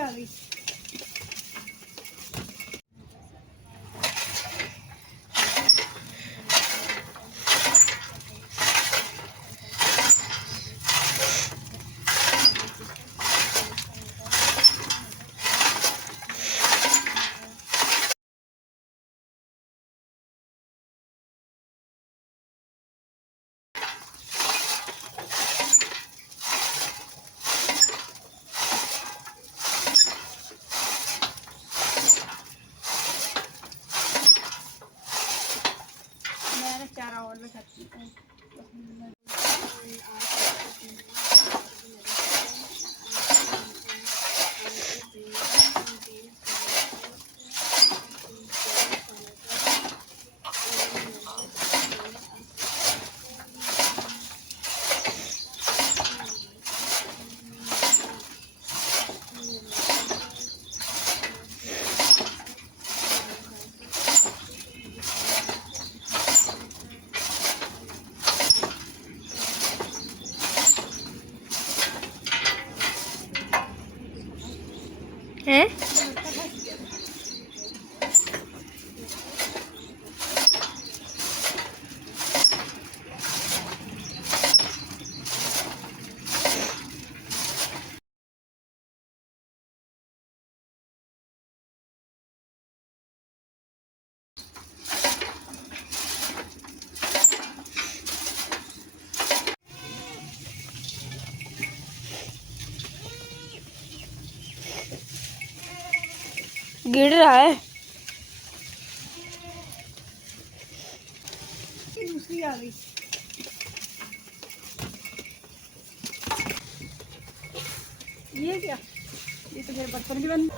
आ गई। चारा और खाती हूँ। हैं? गिर रहा है। दूसरी आ गई। ये क्या? ये तो मेरे बर्तन भी बंद।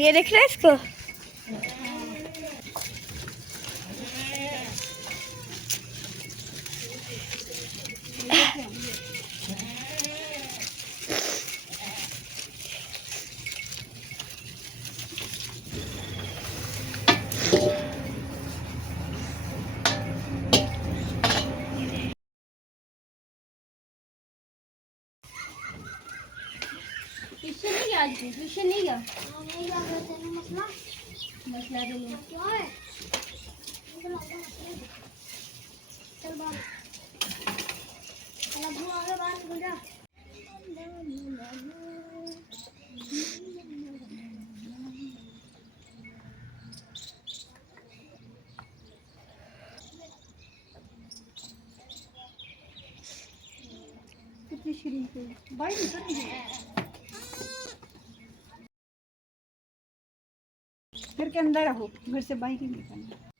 ये देख रहे हैं इसको? ट्यूशन नहीं गया आज? ट्यूशन नहीं गया? नहीं गया। मसला मसला क्या है? चल बाहर। चल अब्बू आगे बाहर निकल जा। कितनी शरीफ है। बाहर निकल घर के अंदर रहो, घर से बाहर ही निकलना।